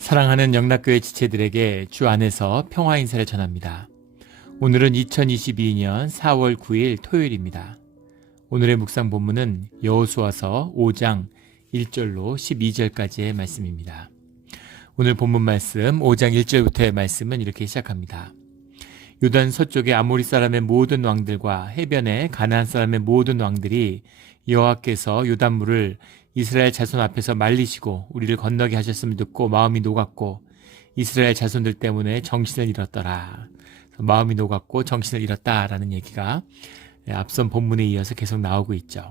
사랑하는 영락교회 지체들에게 주 안에서 평화 인사를 전합니다. 오늘은 2022년 4월 9일 토요일입니다. 오늘의 묵상 본문은 여호수아서 5장 1절로 12절까지의 말씀입니다. 오늘 본문 말씀 5장 1절부터의 말씀은 이렇게 시작합니다. 요단 서쪽의 아모리 사람의 모든 왕들과 해변의 가나안 사람의 모든 왕들이 여호와께서 요단물을 이스라엘 자손 앞에서 말리시고 우리를 건너게 하셨음을 듣고 마음이 녹았고 이스라엘 자손들 때문에 정신을 잃었더라. 마음이 녹았고 정신을 잃었다라는 얘기가 앞선 본문에 이어서 계속 나오고 있죠.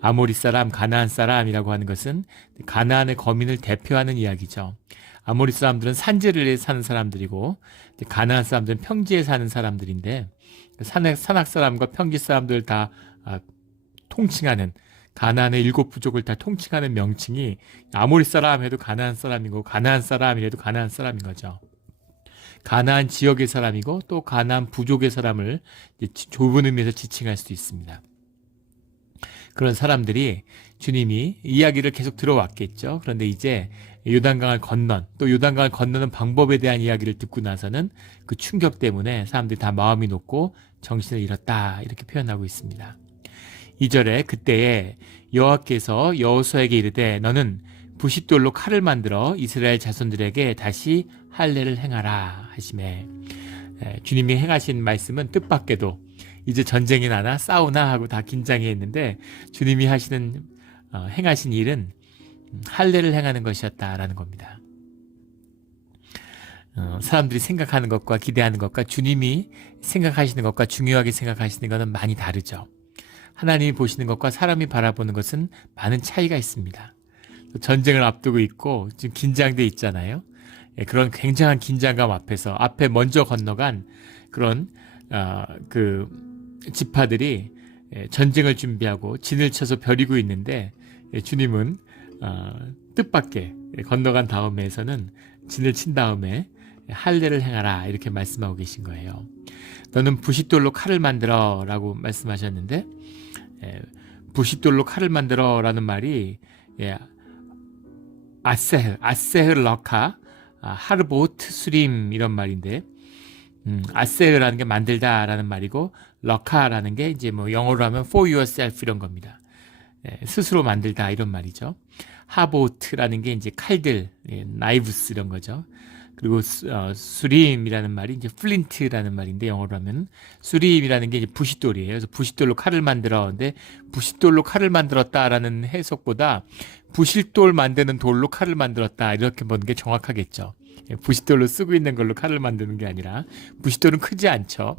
아모리 사람, 가나안 사람이라고 하는 것은 가나안의 거민을 대표하는 이야기죠. 아모리 사람들은 산지를 사는 사람들이고 가나안 사람들은 평지에 사는 사람들인데 산악 사람과 평지 사람들 다 통칭하는 가나안의 7부족을 다 통칭하는 명칭이 아모리 사람 해도 가나안 사람이고 가나안 사람이라도 가나안 사람인 거죠. 가나안 지역의 사람이고 또 가나안 부족의 사람을 좁은 의미에서 지칭할 수도 있습니다. 그런 사람들이 주님이 이야기를 계속 들어왔겠죠. 그런데 이제 요단강을 건넌 또 요단강을 건너는 방법에 대한 이야기를 듣고 나서는 그 충격 때문에 사람들이 다 마음이 녹고 정신을 잃었다 이렇게 표현하고 있습니다. 2절에 그때에 여호와께서 여호수아에게 이르되 너는 부싯돌로 칼을 만들어 이스라엘 자손들에게 다시 할례를 행하라 하시매 주님이 행하신 말씀은 뜻밖에도 이제 전쟁이 나나 싸우나 하고 다 긴장해 있는데 주님이 하시는 행하신 일은 할례를 행하는 것이었다라는 겁니다. 사람들이 생각하는 것과 기대하는 것과 주님이 생각하시는 것과 중요하게 생각하시는 것은 많이 다르죠. 하나님이 보시는 것과 사람이 바라보는 것은 많은 차이가 있습니다. 전쟁을 앞두고 있고 지금 긴장돼 있잖아요. 그런 굉장한 긴장감 앞에서 앞에 먼저 건너간 그런 그 지파들이 전쟁을 준비하고 진을 쳐서 벼리고 있는데 주님은 뜻밖의 건너간 다음에서는 진을 친 다음에 할례를 행하라 이렇게 말씀하고 계신 거예요. 너는 부싯돌로 칼을 만들어 라고 말씀하셨는데 부싯돌로 칼을 만들어 라는 말이 아세흐 럭하 하르보트 수림 이런 말인데 아세흐라는 게 만들다라는 말이고 럭하라는 게 이제 뭐 영어로 하면 for yourself 이런 겁니다. 스스로 만들다 이런 말이죠. 하보트라는 게 이제 칼들, 나이브스 이런 거죠. 그리고 수림이라는 말이 이제 플린트라는 말인데 영어로 하면 수림이라는 게 이제 부싯돌이에요. 그래서 부싯돌로 칼을 만들어. 근데 부싯돌로 칼을 만들었다라는 해석보다 부싯돌 만드는 돌로 칼을 만들었다 이렇게 보는 게 정확하겠죠. 부싯돌로 쓰고 있는 걸로 칼을 만드는 게 아니라 부싯돌은 크지 않죠.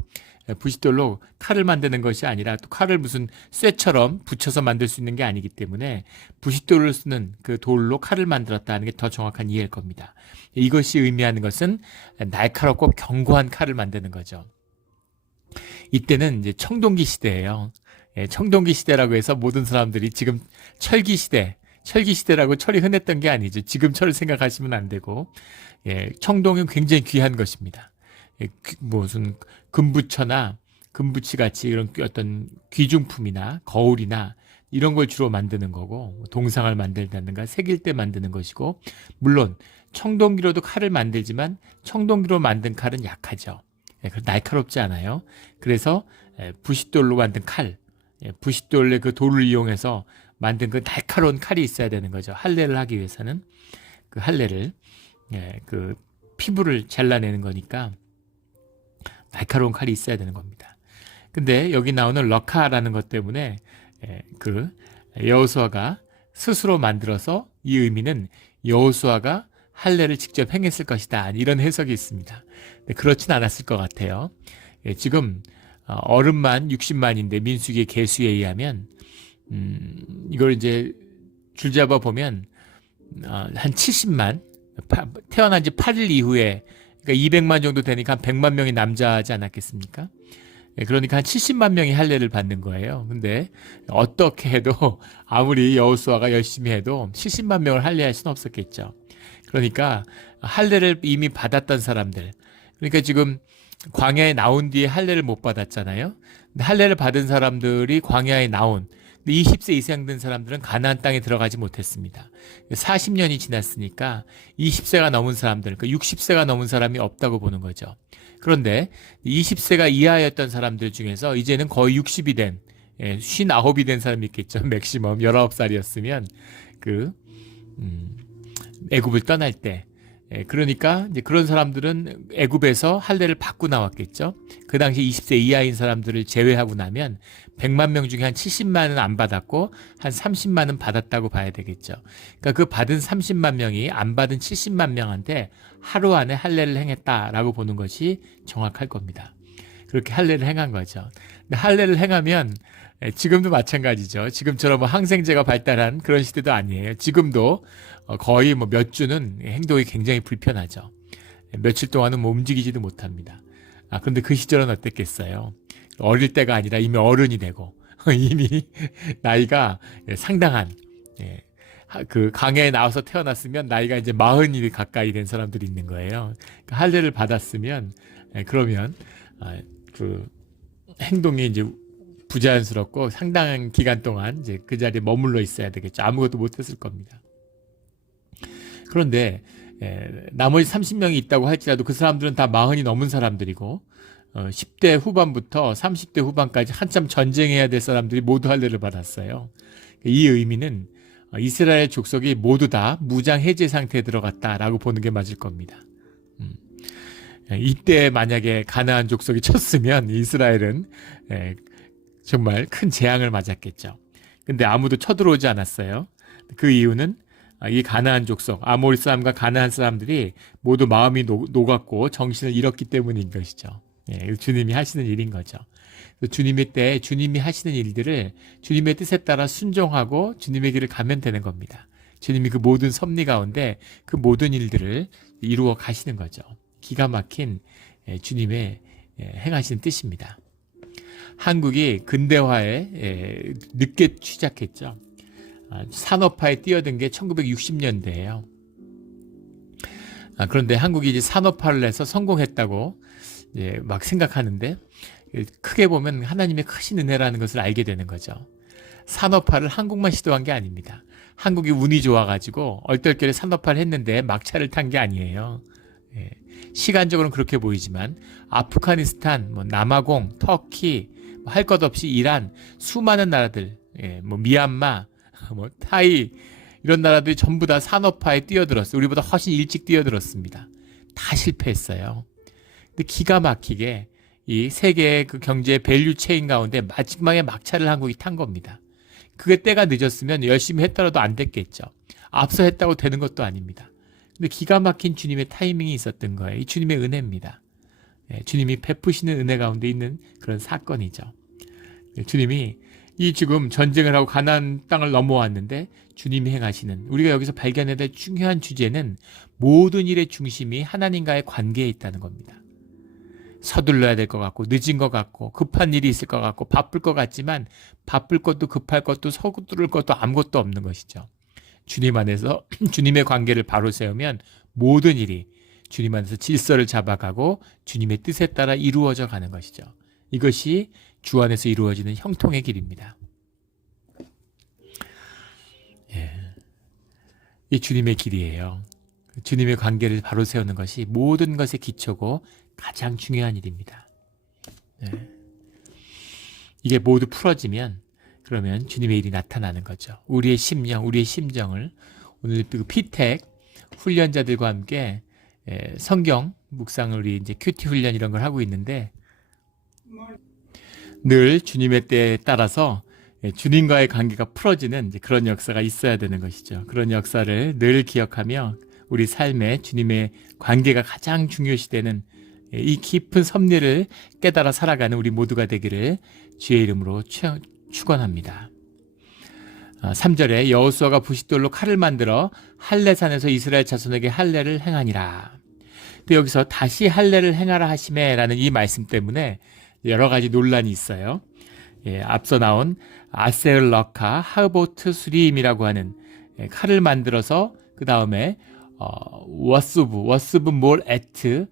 부싯돌로 칼을 만드는 것이 아니라 또 칼을 무슨 쇠처럼 붙여서 만들 수 있는 게 아니기 때문에 부싯돌을 쓰는 그 돌로 칼을 만들었다는 게 더 정확한 이해일 겁니다. 이것이 의미하는 것은 날카롭고 견고한 칼을 만드는 거죠. 이때는 이제 청동기 시대예요. 청동기 시대라고 해서 모든 사람들이 지금 철기 시대라고 철이 흔했던 게 아니죠. 지금 철을 생각하시면 안 되고 청동은 굉장히 귀한 것입니다. 무슨 금부처나 금부치 같이 이런 어떤 귀중품이나 거울이나 이런 걸 주로 만드는 거고 동상을 만들다든가 새길 때 만드는 것이고 물론 청동기로도 칼을 만들지만 청동기로 만든 칼은 약하죠. 날카롭지 않아요. 그래서 부싯돌로 만든 칼, 부싯돌의 그 돌을 이용해서 만든 그 날카로운 칼이 있어야 되는 거죠. 할례를 하기 위해서는 그 할례를 그 피부를 잘라내는 거니까 날카로운 칼이 있어야 되는 겁니다. 근데 여기 나오는 럭하라는 것 때문에 그 여호수아가 스스로 만들어서 이 의미는 여호수아가 할례를 직접 행했을 것이다 이런 해석이 있습니다. 그렇진 않았을 것 같아요. 지금 어른만 60만인데 민수기의 계수에 의하면 이걸 이제 줄잡아 보면 한 70만 태어난 지 8일 이후에 그러니까 200만 정도 되니까 한 100만 명이 남자지 않았겠습니까? 그러니까 한 70만 명이 할례를 받는 거예요. 근데 어떻게 해도 아무리 여호수아가 열심히 해도 70만 명을 할례할 수는 없었겠죠. 그러니까 할례를 이미 받았던 사람들, 그러니까 지금 광야에 나온 뒤에 할례를 못 받았잖아요. 근데 할례를 받은 사람들이 광야에 나온 근데 20세 이상 된 사람들은 가나안 땅에 들어가지 못했습니다. 40년이 지났으니까 20세가 넘은 사람들, 그러니까 60세가 넘은 사람이 없다고 보는 거죠. 그런데 20세가 이하였던 사람들 중에서 이제는 거의 60이 된, 59이 된 사람이 있겠죠. 맥시멈 19살이었으면 애굽을 떠날 때. 그러니까 이제 그런 사람들은 애굽에서 할례를 받고 나왔겠죠. 그 당시 20세 이하인 사람들을 제외하고 나면 100만 명 중에 한 70만은 안 받았고 한 30만은 받았다고 봐야 되겠죠. 그러니까 그 받은 30만 명이 안 받은 70만 명한테 하루 안에 할례를 행했다라고 보는 것이 정확할 겁니다. 그렇게 할례를 행한 거죠. 근데 할례를 행하면 지금도 마찬가지죠. 지금처럼 뭐 항생제가 발달한 그런 시대도 아니에요. 지금도 거의 뭐 몇 주는 행동이 굉장히 불편하죠. 며칠 동안은 뭐 움직이지도 못합니다. 그런데 그 시절은 어땠겠어요? 어릴 때가 아니라 이미 어른이 되고 이미 나이가 상당한 그 강에 나와서 태어났으면 나이가 이제 40이 가까이 된 사람들이 있는 거예요. 그러니까 할례를 받았으면 그러면 그 행동이 이제 부자연스럽고 상당한 기간 동안 이제 그 자리에 머물러 있어야 되겠죠. 아무것도 못했을 겁니다. 그런데 나머지 30명이 있다고 할지라도 그 사람들은 다 40이 넘은 사람들이고 10대 후반부터 30대 후반까지 한참 전쟁해야 될 사람들이 모두 할례를 받았어요. 이 의미는 이스라엘 족속이 모두 다 무장 해제 상태에 들어갔다라고 보는 게 맞을 겁니다. 이때 만약에 가나안 족속이 쳤으면 이스라엘은 정말 큰 재앙을 맞았겠죠. 근데 아무도 쳐들어오지 않았어요. 그 이유는 이 가나안 족속, 아모리 사람과 가나안 사람들이 모두 마음이 녹았고 정신을 잃었기 때문인 것이죠. 주님이 하시는 일인 거죠. 주님의 때 주님이 하시는 일들을 주님의 뜻에 따라 순종하고 주님의 길을 가면 되는 겁니다. 주님이 그 모든 섭리 가운데 그 모든 일들을 이루어 가시는 거죠. 기가 막힌 주님의 행하시는 뜻입니다. 한국이 근대화에 늦게 시작했죠. 산업화에 뛰어든 게 1960년대예요. 그런데 한국이 이제 산업화를 해서 성공했다고 막 생각하는데 크게 보면 하나님의 크신 은혜라는 것을 알게 되는 거죠. 산업화를 한국만 시도한 게 아닙니다. 한국이 운이 좋아가지고 얼떨결에 산업화를 했는데 막차를 탄 게 아니에요. 시간적으로는 그렇게 보이지만 아프가니스탄, 남아공, 터키, 할 것 없이 이란, 수많은 나라들, 미얀마, 타이 이런 나라들이 전부 다 산업화에 뛰어들었어요. 우리보다 훨씬 일찍 뛰어들었습니다. 다 실패했어요. 근데 기가 막히게 이 세계의 그 경제 밸류 체인 가운데 마지막에 막차를 한국이 탄 겁니다. 그게 때가 늦었으면 열심히 했더라도 안 됐겠죠. 앞서 했다고 되는 것도 아닙니다. 근데 기가 막힌 주님의 타이밍이 있었던 거예요. 이 주님의 은혜입니다. 주님이 베푸시는 은혜 가운데 있는 그런 사건이죠. 주님이 이 지금 전쟁을 하고 가나안 땅을 넘어왔는데 주님이 행하시는, 우리가 여기서 발견해야 될 중요한 주제는 모든 일의 중심이 하나님과의 관계에 있다는 겁니다. 서둘러야 될 것 같고 늦은 것 같고 급한 일이 있을 것 같고 바쁠 것 같지만 바쁠 것도 급할 것도 서두를 것도 아무것도 없는 것이죠. 주님 안에서 주님의 관계를 바로 세우면 모든 일이 주님 안에서 질서를 잡아가고 주님의 뜻에 따라 이루어져 가는 것이죠. 이것이 주 안에서 이루어지는 형통의 길입니다. 이 주님의 길이에요. 주님의 관계를 바로 세우는 것이 모든 것의 기초고 가장 중요한 일입니다. 이게 모두 풀어지면 그러면 주님의 일이 나타나는 거죠. 우리의 심령, 우리의 심정을 오늘 그 피택 훈련자들과 함께 성경 묵상을 우리 이제 큐티 훈련 이런 걸 하고 있는데 늘 주님의 때에 따라서 주님과의 관계가 풀어지는 이제 그런 역사가 있어야 되는 것이죠. 그런 역사를 늘 기억하며 우리 삶에 주님의 관계가 가장 중요시되는 이 깊은 섭리를 깨달아 살아가는 우리 모두가 되기를 주의 이름으로 축원합니다. 3절에 여호수아가 부싯돌로 칼을 만들어 할례산에서 이스라엘 자손에게 할례를 행하니라. 또 여기서 다시 할례를 행하라 하시매라는 이 말씀 때문에 여러 가지 논란이 있어요. 앞서 나온 아세르러카 하보트 수림이라고 하는 칼을 만들어서 그 다음에 워스브 몰 에트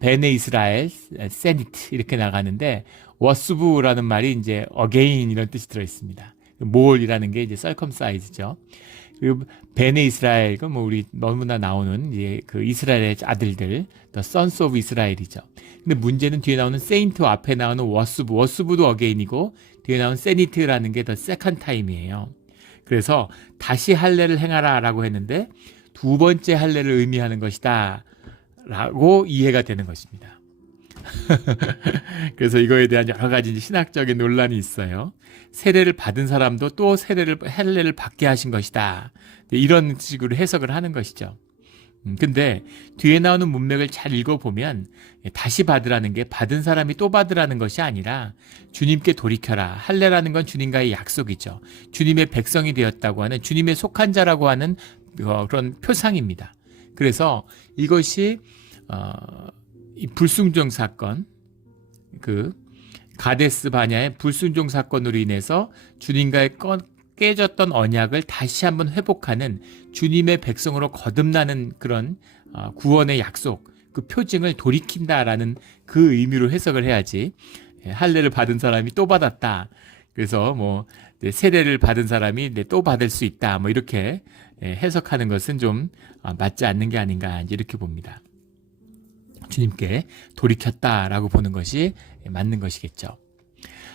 베네 이스라엘 세니트 이렇게 나가는데 워스브라는 말이 이제 어게인 이런 뜻이 들어 있습니다. 몰이라는 게 이제 circumcise죠. 그리고 베네 이스라엘, 그 뭐 우리 너무나 나오는 이제 그 이스라엘의 아들들, the sons of Israel이죠. 근데 문제는 뒤에 나오는 saint 앞에 나오는 워스브도 어게인이고 뒤에 나오는 세니트라는 게 the second time이에요. 그래서 다시 할례를 행하라라고 했는데 두 번째 할례를 의미하는 것이다 라고 이해가 되는 것입니다. 그래서 이거에 대한 여러 가지 신학적인 논란이 있어요. 세례를 받은 사람도 또 할례를 받게 하신 것이다. 이런 식으로 해석을 하는 것이죠. 근데 뒤에 나오는 문맥을 잘 읽어보면 다시 받으라는 게 받은 사람이 또 받으라는 것이 아니라 주님께 돌이켜라. 할례라는 건 주님과의 약속이죠. 주님의 백성이 되었다고 하는 주님의 속한 자라고 하는 그런 표상입니다. 그래서 이것이 이 불순종 사건, 그 가데스 바냐의 불순종 사건으로 인해서 주님과의 깨졌던 언약을 다시 한번 회복하는 주님의 백성으로 거듭나는 그런 구원의 약속, 그 표징을 돌이킨다라는 그 의미로 해석을 해야지 할례를 받은 사람이 또 받았다. 그래서 뭐 세례를 받은 사람이 또 받을 수 있다. 뭐 이렇게 해석하는 것은 좀 맞지 않는 게 아닌가 이렇게 봅니다. 주님께 돌이켰다라고 보는 것이 맞는 것이겠죠.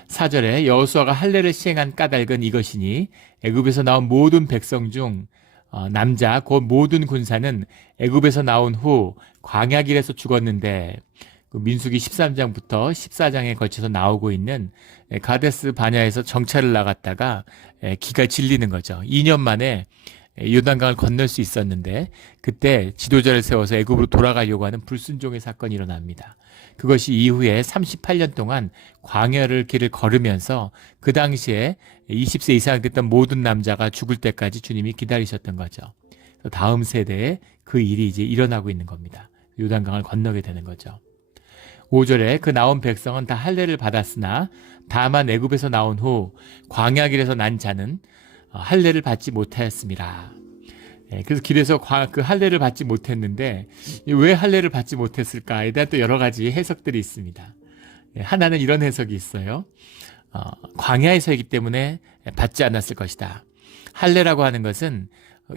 4절에 여호수아가 할례를 시행한 까닭은 이것이니 애굽에서 나온 모든 백성 중 남자 곧 모든 군사는 애굽에서 나온 후 광야길에서 죽었는데 민수기 13장부터 14장에 걸쳐서 나오고 있는 가데스 바냐에서 정찰을 나갔다가 기가 질리는 거죠. 2년 만에 요단강을 건널 수 있었는데 그때 지도자를 세워서 애굽으로 돌아가려고 하는 불순종의 사건이 일어납니다. 그것이 이후에 38년 동안 광야를 길을 걸으면서 그 당시에 20세 이상 됐던 모든 남자가 죽을 때까지 주님이 기다리셨던 거죠. 다음 세대에 그 일이 이제 일어나고 있는 겁니다. 요단강을 건너게 되는 거죠. 5절에 그 나온 백성은 다 할례를 받았으나 다만 애굽에서 나온 후 광야길에서 난 자는 할례를 받지 못하였습니다. 그래서 길에서 그 할례를 받지 못했는데 왜 할례를 받지 못했을까에 대한 또 여러 가지 해석들이 있습니다. 하나는 이런 해석이 있어요. 광야에서이기 때문에 받지 않았을 것이다. 할례라고 하는 것은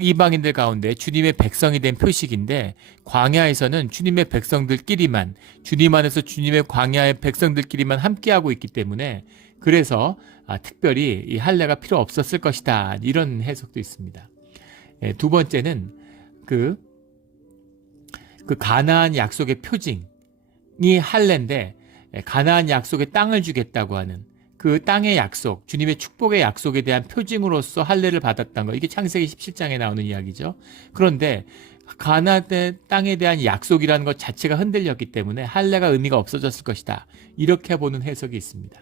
이방인들 가운데 주님의 백성이 된 표식인데 광야에서는 주님의 백성들끼리만 주님 안에서 주님의 광야의 백성들끼리만 함께하고 있기 때문에 그래서 특별히 이 할례가 필요 없었을 것이다. 이런 해석도 있습니다. 두 번째는 그 가나안 약속의 표징이 할례인데 가나안 약속의 땅을 주겠다고 하는 그 땅의 약속, 주님의 축복의 약속에 대한 표징으로서 할례를 받았다는 거. 이게 창세기 17장에 나오는 이야기죠. 그런데 가나안 땅에 대한 약속이라는 것 자체가 흔들렸기 때문에 할례가 의미가 없어졌을 것이다. 이렇게 보는 해석이 있습니다.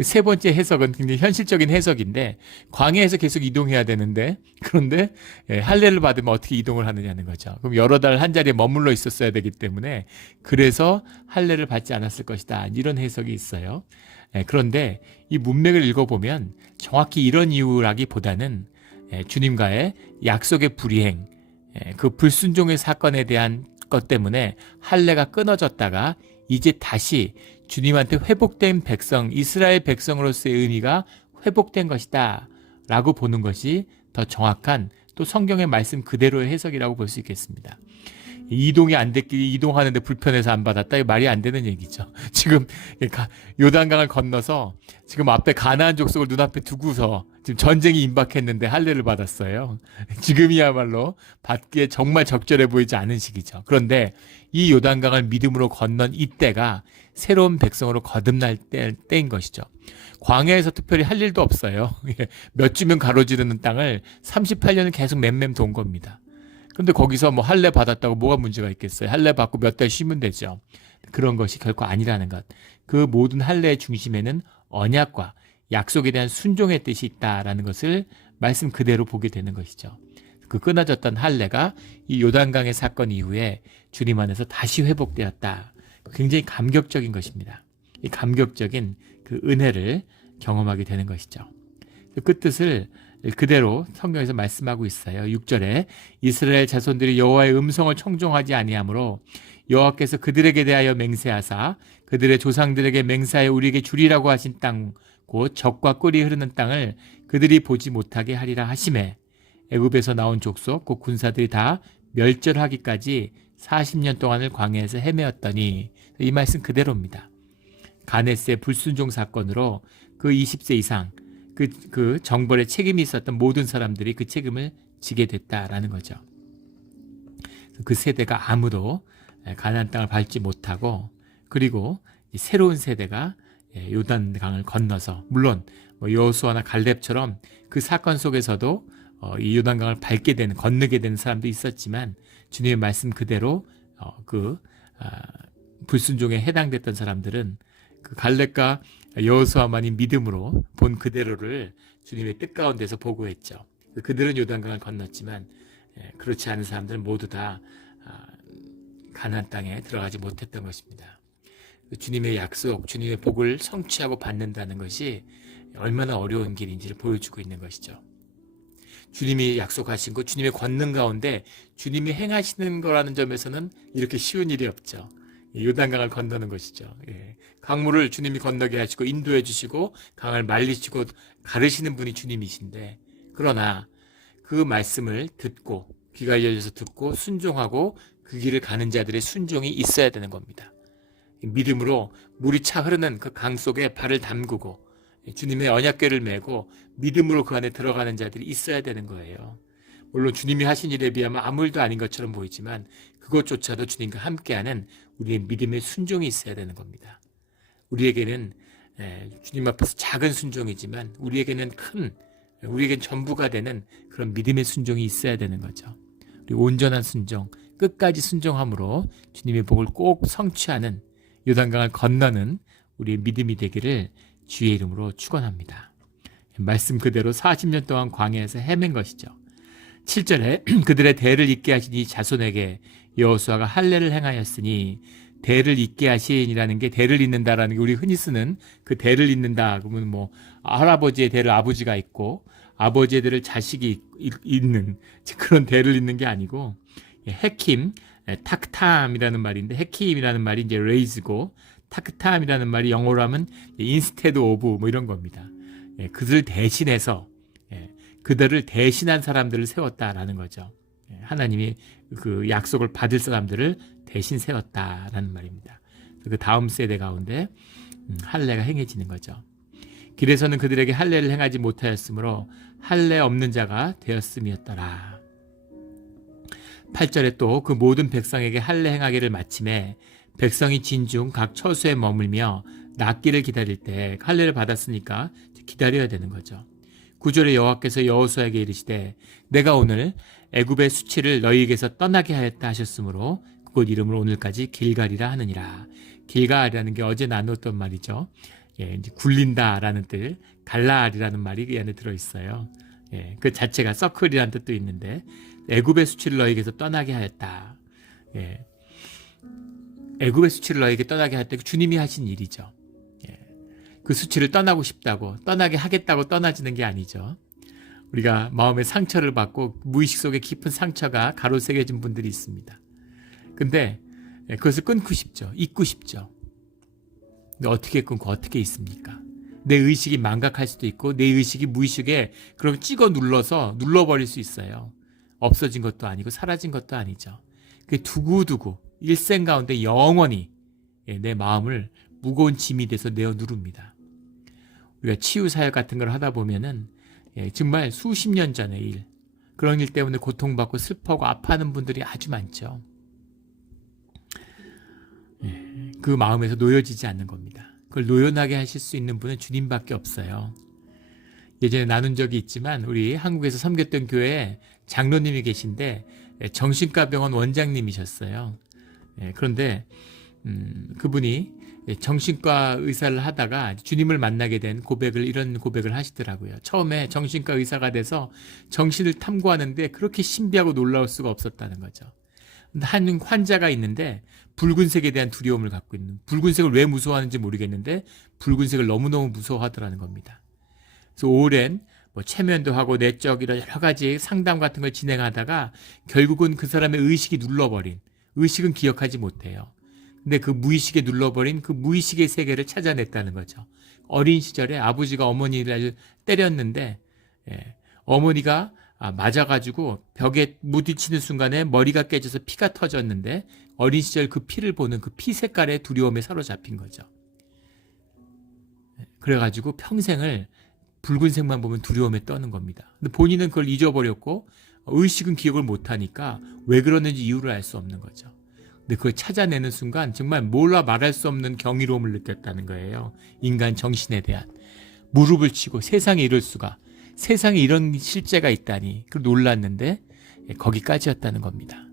세 번째 해석은 굉장히 현실적인 해석인데 광야에서 계속 이동해야 되는데 그런데 할례를 받으면 어떻게 이동을 하느냐는 거죠. 그럼 여러 달 한 자리에 머물러 있었어야 되기 때문에 그래서 할례를 받지 않았을 것이다. 이런 해석이 있어요. 그런데 이 문맥을 읽어보면 정확히 이런 이유라기보다는 주님과의 약속의 불이행, 그 불순종의 사건에 대한 것 때문에 할례가 끊어졌다가 이제 다시 주님한테 회복된 백성, 이스라엘 백성으로서의 의미가 회복된 것이다 라고 보는 것이 더 정확한 또 성경의 말씀 그대로의 해석이라고 볼 수 있겠습니다. 이동이 안 됐기, 이동하는데 불편해서 안 받았다. 이거 말이 안 되는 얘기죠. 지금 요단강을 건너서 지금 앞에 가나안 족속을 눈앞에 두고서 지금 전쟁이 임박했는데 할례를 받았어요. 지금이야말로 받기에 정말 적절해 보이지 않은 시기죠. 그런데 이 요단강을 믿음으로 건넌 이때가 새로운 백성으로 거듭날 때인 것이죠. 광야에서 특별히 할 일도 없어요. 몇 주면 가로지르는 땅을 38년을 계속 맴맴 돈 겁니다. 근데 거기서 뭐 할례 받았다고 뭐가 문제가 있겠어요? 할례 받고 몇 달 쉬면 되죠. 그런 것이 결코 아니라는 것. 그 모든 할례의 중심에는 언약과 약속에 대한 순종의 뜻이 있다라는 것을 말씀 그대로 보게 되는 것이죠. 그 끊어졌던 할례가 이 요단강의 사건 이후에 주님 안에서 다시 회복되었다. 굉장히 감격적인 것입니다. 이 감격적인 그 은혜를 경험하게 되는 것이죠. 그 뜻을 그대로 성경에서 말씀하고 있어요. 6절에 이스라엘 자손들이 여호와의 음성을 청종하지 아니하므로 여호와께서 그들에게 대하여 맹세하사 그들의 조상들에게 맹세하여 우리에게 주리라고 하신 땅 곧 젖과 꿀이 흐르는 땅을 그들이 보지 못하게 하리라 하시매 애굽에서 나온 족속 곧 군사들이 다 멸절하기까지 40년 동안을 광야에서 헤매었더니 이 말씀 그대로입니다. 가네스의 불순종 사건으로 그 20세 이상 그 정벌에 책임이 있었던 모든 사람들이 그 책임을 지게 됐다라는 거죠. 그 세대가 아무도 가나안 땅을 밟지 못하고 그리고 새로운 세대가 요단강을 건너서 물론 여호수아나 갈렙처럼 그 사건 속에서도 이 요단강을 밟게 되는 건너게 되는 사람도 있었지만 주님의 말씀 그대로 불순종에 해당됐던 사람들은 그 갈렙과 여호수아만이 믿음으로 본 그대로를 주님의 뜻 가운데서 보고했죠. 그들은 요단강을 건넜지만 그렇지 않은 사람들은 모두 다 가나안 땅에 들어가지 못했던 것입니다. 주님의 약속, 주님의 복을 성취하고 받는다는 것이 얼마나 어려운 길인지를 보여주고 있는 것이죠. 주님이 약속하신 것, 주님의 권능 가운데 주님이 행하시는 거라는 점에서는 이렇게 쉬운 일이 없죠. 요단강을 건너는 것이죠. 강물을 주님이 건너게 하시고 인도해 주시고 강을 말리시고 가르시는 분이 주님이신데 그러나 그 말씀을 듣고 귀가 열려서 듣고 순종하고 그 길을 가는 자들의 순종이 있어야 되는 겁니다. 믿음으로 물이 차 흐르는 그 강 속에 발을 담그고 주님의 언약궤를 메고 믿음으로 그 안에 들어가는 자들이 있어야 되는 거예요. 물론 주님이 하신 일에 비하면 아무 일도 아닌 것처럼 보이지만 그것조차도 주님과 함께하는 우리의 믿음의 순종이 있어야 되는 겁니다. 우리에게는 주님 앞에서 작은 순종이지만 우리에게는 우리에겐 전부가 되는 그런 믿음의 순종이 있어야 되는 거죠. 우리 온전한 순종, 끝까지 순종함으로 주님의 복을 꼭 성취하는 요단강을 건너는 우리의 믿음이 되기를 주의 이름으로 축원합니다. 말씀 그대로 40년 동안 광야에서 헤맨 것이죠. 7절에 그들의 대를 잇게 하신 이 자손에게 여호수아가 할례를 행하였으니 대를 잇게 하신이라는 게 대를 잇는다라는 게 우리 흔히 쓰는 그 대를 잇는다 그러면 뭐 할아버지의 대를 아버지가 있고 아버지의 대를 자식이 잇는 그런 대를 잇는 게 아니고 헤킴, 탁탐이라는 말인데 헤킴이라는 말이 이제 레이즈고 탁탐이라는 말이 영어로 하면 instead of 뭐 이런 겁니다. 그들 대신해서 그들을 대신한 사람들을 세웠다라는 거죠. 하나님이 그 약속을 받을 사람들을 대신 세웠다라는 말입니다. 그 다음 세대 가운데 할례가 행해지는 거죠. 길에서는 그들에게 할례를 행하지 못하였으므로 할례 없는 자가 되었음이었더라. 8절에 또 그 모든 백성에게 할례 행하기를 마침에 백성이 진중 각 처소에 머물며 낫기를 기다릴 때 할례를 받았으니까 기다려야 되는 거죠. 9절에 여호와께서 여호수아에게 이르시되 내가 오늘 애굽의 수치를 너희에게서 떠나게 하였다 하셨으므로 그곳 이름을 오늘까지 길갈이라 하느니라. 길갈이라는 게 어제 나누었던 말이죠. 이제 굴린다라는 뜻, 갈라알이라는 말이 그 안에 들어있어요. 그 자체가 서클이라는 뜻도 있는데 애굽의 수치를 너희에게서 떠나게 하였다. 애굽의 수치를 너희에게 떠나게 하였다. 주님이 하신 일이죠. 그 수치를 떠나고 싶다고 떠나게 하겠다고 떠나지는 게 아니죠. 우리가 마음의 상처를 받고 무의식 속에 깊은 상처가 가로새겨진 분들이 있습니다. 근데 그것을 끊고 싶죠. 잊고 싶죠. 근데 어떻게 끊고 어떻게 잊습니까? 내 의식이 망각할 수도 있고 내 의식이 무의식에 그렇게 찍어 눌러버릴 수 있어요. 없어진 것도 아니고 사라진 것도 아니죠. 그 두고두고 일생 가운데 영원히 내 마음을 무거운 짐이 돼서 내어 누릅니다. 우리가 치유사역 같은 걸 하다 보면은 정말 수십 년 전의 일, 그런 일 때문에 고통받고 슬퍼하고 아파하는 분들이 아주 많죠. 그 마음에서 놓여지지 않는 겁니다. 그걸 놓여나게 하실 수 있는 분은 주님밖에 없어요. 예전에 나눈 적이 있지만 우리 한국에서 섬겼던 교회에 장로님이 계신데 정신과 병원 원장님이셨어요. 그런데 그분이 정신과 의사를 하다가 주님을 만나게 된 이런 고백을 하시더라고요. 처음에 정신과 의사가 돼서 정신을 탐구하는데 그렇게 신비하고 놀라울 수가 없었다는 거죠. 근데 한 환자가 있는데 붉은색에 대한 두려움을 갖고 있는, 붉은색을 왜 무서워하는지 모르겠는데 붉은색을 너무너무 무서워하더라는 겁니다. 그래서 오랜 체면도 하고 내적 이런 여러 가지 상담 같은 걸 진행하다가 결국은 그 사람의 의식이 눌러버린, 의식은 기억하지 못해요. 근데 그 무의식에 눌러버린 그 무의식의 세계를 찾아냈다는 거죠. 어린 시절에 아버지가 어머니를 때렸는데 어머니가 맞아가지고 벽에 부딪히는 순간에 머리가 깨져서 피가 터졌는데 어린 시절 그 피를 보는 그 피 색깔의 두려움에 사로잡힌 거죠. 그래가지고 평생을 붉은색만 보면 두려움에 떠는 겁니다. 근데 본인은 그걸 잊어버렸고 의식은 기억을 못하니까 왜 그러는지 이유를 알 수 없는 거죠. 근데 그걸 찾아내는 순간 정말 몰라 말할 수 없는 경이로움을 느꼈다는 거예요. 인간 정신에 대한. 무릎을 치고 세상에 이럴 수가. 세상에 이런 실제가 있다니. 그 놀랐는데 거기까지였다는 겁니다.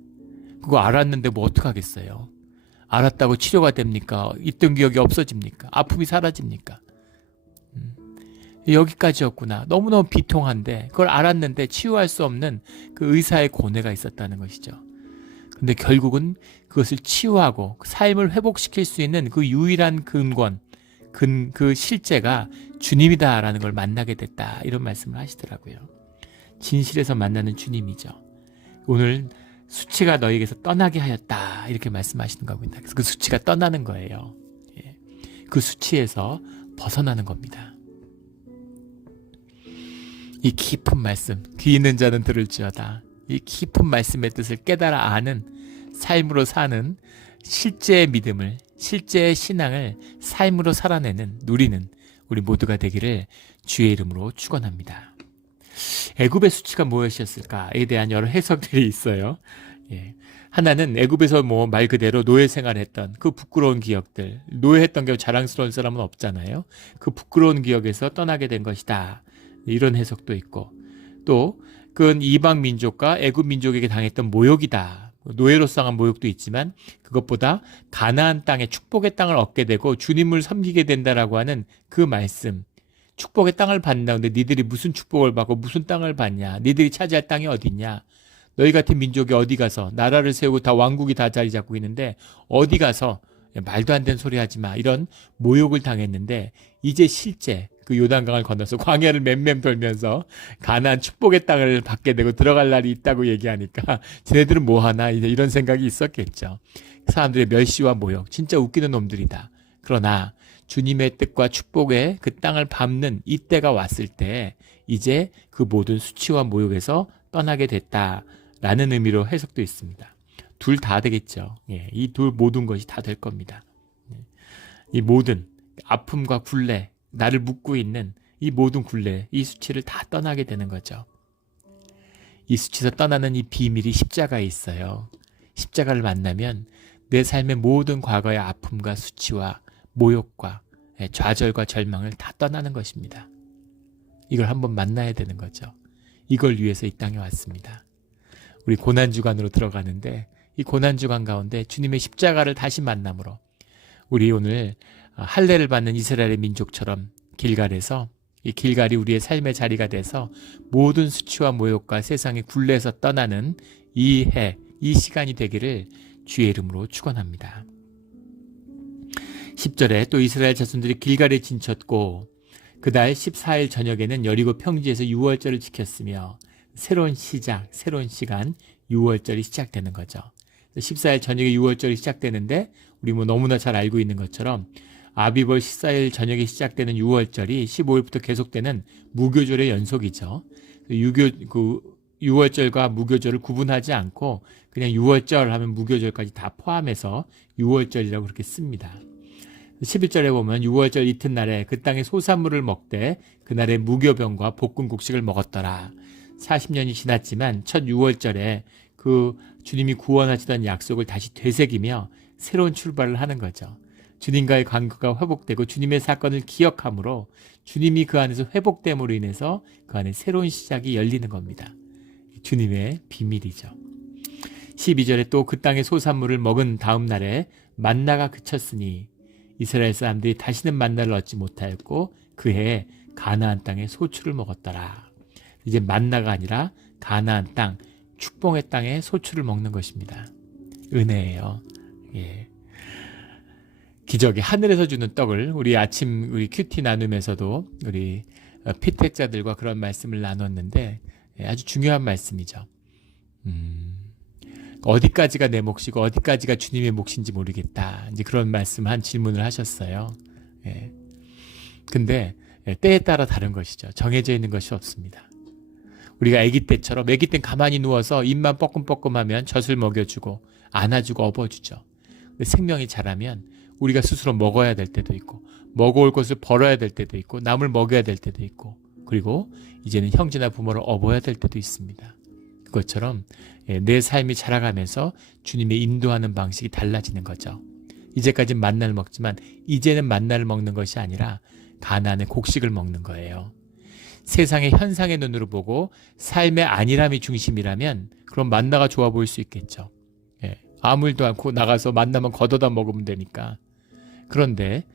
그거 알았는데 뭐 어떡하겠어요. 알았다고 치료가 됩니까? 있던 기억이 없어집니까? 아픔이 사라집니까? 여기까지였구나. 너무너무 비통한데 그걸 알았는데 치유할 수 없는 그 의사의 고뇌가 있었다는 것이죠. 근데 결국은 그것을 치유하고 삶을 회복시킬 수 있는 그 유일한 근원, 그 실제가 주님이다라는 걸 만나게 됐다. 이런 말씀을 하시더라고요. 진실에서 만나는 주님이죠. 오늘 수치가 너에게서 떠나게 하였다. 이렇게 말씀하시는 겁니다. 그래서 그 수치가 떠나는 거예요. 그 수치에서 벗어나는 겁니다. 이 깊은 말씀, 귀 있는 자는 들을지어다. 이 깊은 말씀의 뜻을 깨달아 아는 삶으로 사는 실제의 믿음을, 실제의 신앙을 삶으로 살아내는, 누리는 우리 모두가 되기를 주의 이름으로 축원합니다. 애굽의 수치가 무엇이었을까에 대한 여러 해석들이 있어요. 하나는 애굽에서 뭐 말 그대로 노예 생활했던 그 부끄러운 기억들, 노예했던 게 자랑스러운 사람은 없잖아요. 그 부끄러운 기억에서 떠나게 된 것이다. 이런 해석도 있고, 또 그건 이방 민족과 애굽 민족에게 당했던 모욕이다. 노예로서 당한 모욕도 있지만 그것보다 가나안 땅의 축복의 땅을 얻게 되고 주님을 섬기게 된다라고 하는 그 말씀. 축복의 땅을 받는다는데 니들이 무슨 축복을 받고 무슨 땅을 받냐? 니들이 차지할 땅이 어디냐? 너희 같은 민족이 어디 가서 나라를 세우고 다 왕국이 다 자리 잡고 있는데 어디 가서 말도 안 되는 소리 하지 마. 이런 모욕을 당했는데 이제 실제 그 요단강을 건너서 광야를 맴맴 돌면서 가나안 축복의 땅을 받게 되고 들어갈 날이 있다고 얘기하니까 쟤네들은 뭐 하나 이런 생각이 있었겠죠. 사람들의 멸시와 모욕, 진짜 웃기는 놈들이다. 그러나 주님의 뜻과 축복의 그 땅을 밟는 이때가 왔을 때 이제 그 모든 수치와 모욕에서 떠나게 됐다라는 의미로 해석도 있습니다. 둘 다 되겠죠. 이 둘 모든 것이 다 될 겁니다. 이 모든 아픔과 굴레, 나를 묶고 있는 이 모든 굴레, 이 수치를 다 떠나게 되는 거죠. 이 수치에서 떠나는 이 비밀이 십자가에 있어요. 십자가를 만나면 내 삶의 모든 과거의 아픔과 수치와 모욕과 좌절과 절망을 다 떠나는 것입니다. 이걸 한번 만나야 되는 거죠. 이걸 위해서 이 땅에 왔습니다. 우리 고난주간으로 들어가는데 이 고난주간 가운데 주님의 십자가를 다시 만남으로 우리 오늘 할례를 받는 이스라엘의 민족처럼 길갈에서 이 길갈이 우리의 삶의 자리가 돼서 모든 수치와 모욕과 세상의 굴레에서 떠나는 이 해, 이 시간이 되기를 주의 이름으로 축원합니다. 10절에 또 이스라엘 자손들이 길갈에 진쳤고 그달 14일 저녁에는 여리고 평지에서 유월절을 지켰으며 새로운 시작, 새로운 시간, 유월절이 시작되는 거죠. 14일 저녁에 유월절이 시작되는데 우리 뭐 너무나 잘 알고 있는 것처럼 아비벌 14일 저녁에 시작되는 유월절이 15일부터 계속되는 무교절의 연속이죠. 유월절과 무교절을 구분하지 않고 그냥 유월절 하면 무교절까지 다 포함해서 유월절이라고 그렇게 씁니다. 11절에 보면 유월절 이튿날에 그 땅의 소산물을 먹되 그날에 무교병과 볶은 곡식을 먹었더라. 40년이 지났지만 첫 유월절에 그 주님이 구원하시던 약속을 다시 되새기며 새로운 출발을 하는 거죠. 주님과의 관계가 회복되고 주님의 사건을 기억함으로 주님이 그 안에서 회복됨으로 인해서 그 안에 새로운 시작이 열리는 겁니다. 주님의 비밀이죠. 12절에 또 그 땅의 소산물을 먹은 다음 날에 만나가 그쳤으니 이스라엘 사람들이 다시는 만나를 얻지 못하였고 그 해에 가나안 땅에 소출을 먹었더라. 이제 만나가 아니라 가나안 땅, 축복의 땅에 소출을 먹는 것입니다. 은혜예요. 기적이 하늘에서 주는 떡을 우리 아침 우리 큐티 나눔에서도 우리 피택자들과 그런 말씀을 나눴는데 아주 중요한 말씀이죠. 어디까지가 내 몫이고 어디까지가 주님의 몫인지 모르겠다. 이제 그런 말씀 한 질문을 하셨어요. 근데 때에 따라 다른 것이죠. 정해져 있는 것이 없습니다. 우리가 아기 때처럼 아기 땐 가만히 누워서 입만 뻐끔뻐끔하면 젖을 먹여주고 안아주고 업어주죠. 근데 생명이 자라면 우리가 스스로 먹어야 될 때도 있고 먹어올 것을 벌어야 될 때도 있고 남을 먹여야 될 때도 있고 그리고 이제는 형제나 부모를 업어야 될 때도 있습니다. 그것처럼 내 삶이 자라가면서 주님의 인도하는 방식이 달라지는 거죠. 이제까지는 만나를 먹지만 이제는 만나를 먹는 것이 아니라 가나안의 곡식을 먹는 거예요. 세상의 현상의 눈으로 보고 삶의 안일함이 중심이라면 그럼 만나가 좋아 보일 수 있겠죠. 아무 일도 않고 나가서 만나면 걷어다 먹으면 되니까. 그런데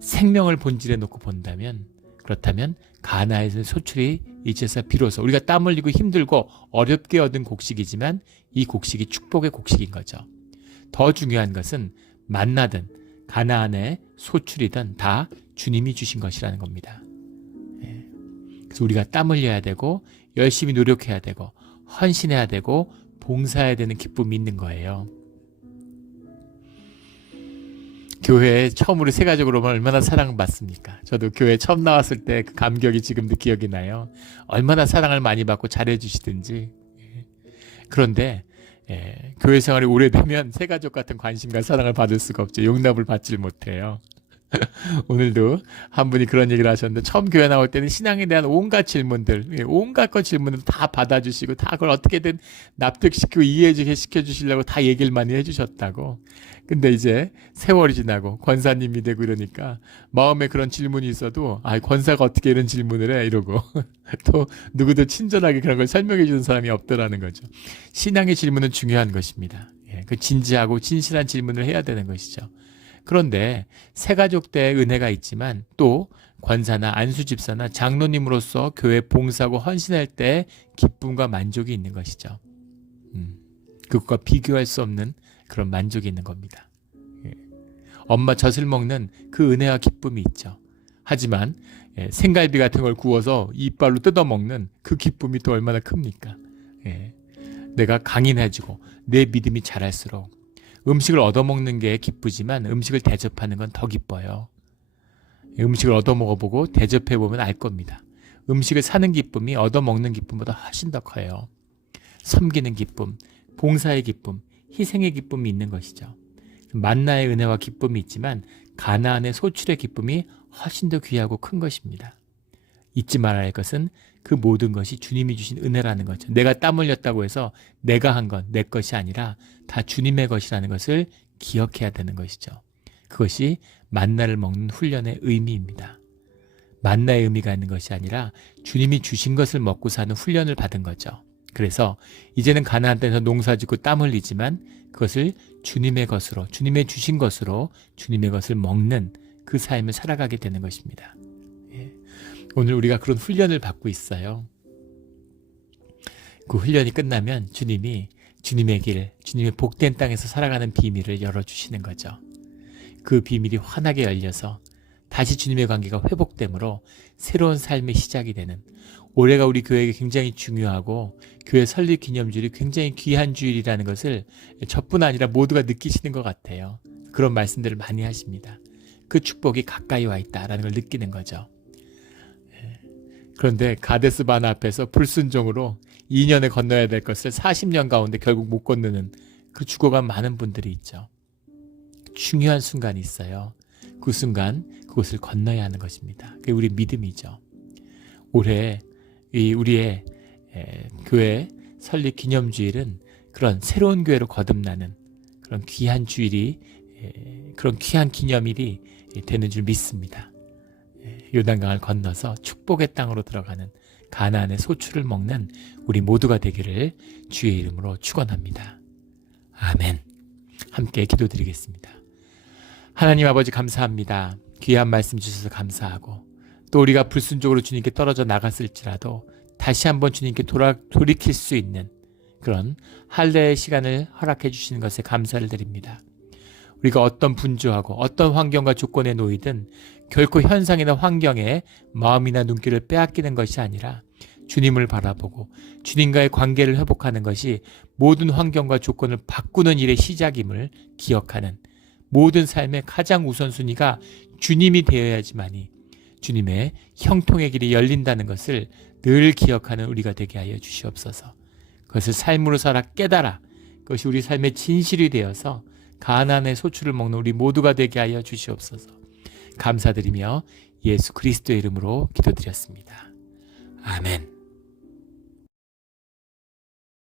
생명을 본질에 놓고 본다면 그렇다면 가나안에서 소출이 이제서 비로소 우리가 땀 흘리고 힘들고 어렵게 얻은 곡식이지만 이 곡식이 축복의 곡식인 거죠. 더 중요한 것은 만나든 가나안의 소출이든 다 주님이 주신 것이라는 겁니다. 그래서 우리가 땀 흘려야 되고 열심히 노력해야 되고 헌신해야 되고 봉사해야 되는 기쁨이 있는 거예요. 교회에 처음으로 세가족으로 오면 얼마나 사랑받습니까? 저도 교회에 처음 나왔을 때 그 감격이 지금도 기억이 나요. 얼마나 사랑을 많이 받고 잘해주시든지. 그런데 교회 생활이 오래되면 세가족 같은 관심과 사랑을 받을 수가 없죠. 용납을 받질 못해요. 오늘도 한 분이 그런 얘기를 하셨는데 처음 교회 나올 때는 신앙에 대한 온갖 질문들, 온갖 것 질문을 다 받아주시고 다 그걸 어떻게든 납득시키고 이해하게 시켜주시려고 다 얘기를 많이 해주셨다고. 근데 이제 세월이 지나고 권사님이 되고 이러니까 마음에 그런 질문이 있어도 권사가 어떻게 이런 질문을 해 이러고 또 누구도 친절하게 그런 걸 설명해 주는 사람이 없더라는 거죠. 신앙의 질문은 중요한 것입니다. 그 진지하고 진실한 질문을 해야 되는 것이죠. 그런데 새가족 때 은혜가 있지만 또 권사나 안수집사나 장로님으로서 교회 봉사하고 헌신할 때 기쁨과 만족이 있는 것이죠. 그것과 비교할 수 없는 그런 만족이 있는 겁니다. 엄마 젖을 먹는 그 은혜와 기쁨이 있죠. 하지만 생갈비 같은 걸 구워서 이빨로 뜯어먹는 그 기쁨이 또 얼마나 큽니까? 내가 강인해지고 내 믿음이 자랄수록 음식을 얻어먹는 게 기쁘지만 음식을 대접하는 건 더 기뻐요. 음식을 얻어먹어보고 대접해보면 알 겁니다. 음식을 사는 기쁨이 얻어먹는 기쁨보다 훨씬 더 커요. 섬기는 기쁨, 봉사의 기쁨, 희생의 기쁨이 있는 것이죠. 만나의 은혜와 기쁨이 있지만 가나안의 소출의 기쁨이 훨씬 더 귀하고 큰 것입니다. 잊지 말아야 할 것은 그 모든 것이 주님이 주신 은혜라는 거죠. 내가 땀 흘렸다고 해서 내가 한 건 내 것이 아니라 다 주님의 것이라는 것을 기억해야 되는 것이죠. 그것이 만나를 먹는 훈련의 의미입니다. 만나의 의미가 있는 것이 아니라 주님이 주신 것을 먹고 사는 훈련을 받은 거죠. 그래서 이제는 가나안 땅에서 농사짓고 땀 흘리지만 그것을 주님의 것으로, 주님의 주신 것으로 주님의 것을 먹는 그 삶을 살아가게 되는 것입니다. 오늘 우리가 그런 훈련을 받고 있어요. 그 훈련이 끝나면 주님이 주님의 길, 주님의 복된 땅에서 살아가는 비밀을 열어주시는 거죠. 그 비밀이 환하게 열려서 다시 주님의 관계가 회복되므로 새로운 삶의 시작이 되는, 올해가 우리 교회에게 굉장히 중요하고 교회 설립 기념주일이 굉장히 귀한 주일이라는 것을 저뿐 아니라 모두가 느끼시는 것 같아요. 그런 말씀들을 많이 하십니다. 그 축복이 가까이 와 있다라는 걸 느끼는 거죠. 그런데 가데스 바네 앞에서 불순종으로 2년에 건너야 될 것을 40년 가운데 결국 못 건너는 그 죽어간 많은 분들이 있죠. 중요한 순간이 있어요. 그 순간 그것을 건너야 하는 것입니다. 그게 우리 믿음이죠. 올해 우리의 교회 설립 기념주일은 그런 새로운 교회로 거듭나는 그런 귀한 주일이, 그런 귀한 기념일이 되는 줄 믿습니다. 요단강을 건너서 축복의 땅으로 들어가는 가나안의 소출을 먹는 우리 모두가 되기를 주의 이름으로 축원합니다. 아멘. 함께 기도드리겠습니다. 하나님 아버지 감사합니다. 귀한 말씀 주셔서 감사하고 또 우리가 불순종으로 주님께 떨어져 나갔을지라도 다시 한번 주님께 돌이킬 수 있는 그런 할례의 시간을 허락해 주시는 것에 감사를 드립니다. 우리가 어떤 분주하고 어떤 환경과 조건에 놓이든 결코 현상이나 환경에 마음이나 눈길을 빼앗기는 것이 아니라 주님을 바라보고 주님과의 관계를 회복하는 것이 모든 환경과 조건을 바꾸는 일의 시작임을 기억하는 모든 삶의 가장 우선순위가 주님이 되어야지만이 주님의 형통의 길이 열린다는 것을 늘 기억하는 우리가 되게 하여 주시옵소서. 그것을 삶으로 살아 깨달아 그것이 우리 삶의 진실이 되어서 가나안의 소출을 먹는 우리 모두가 되게 하여 주시옵소서. 감사드리며 예수 그리스도의 이름으로 기도드렸습니다. 아멘.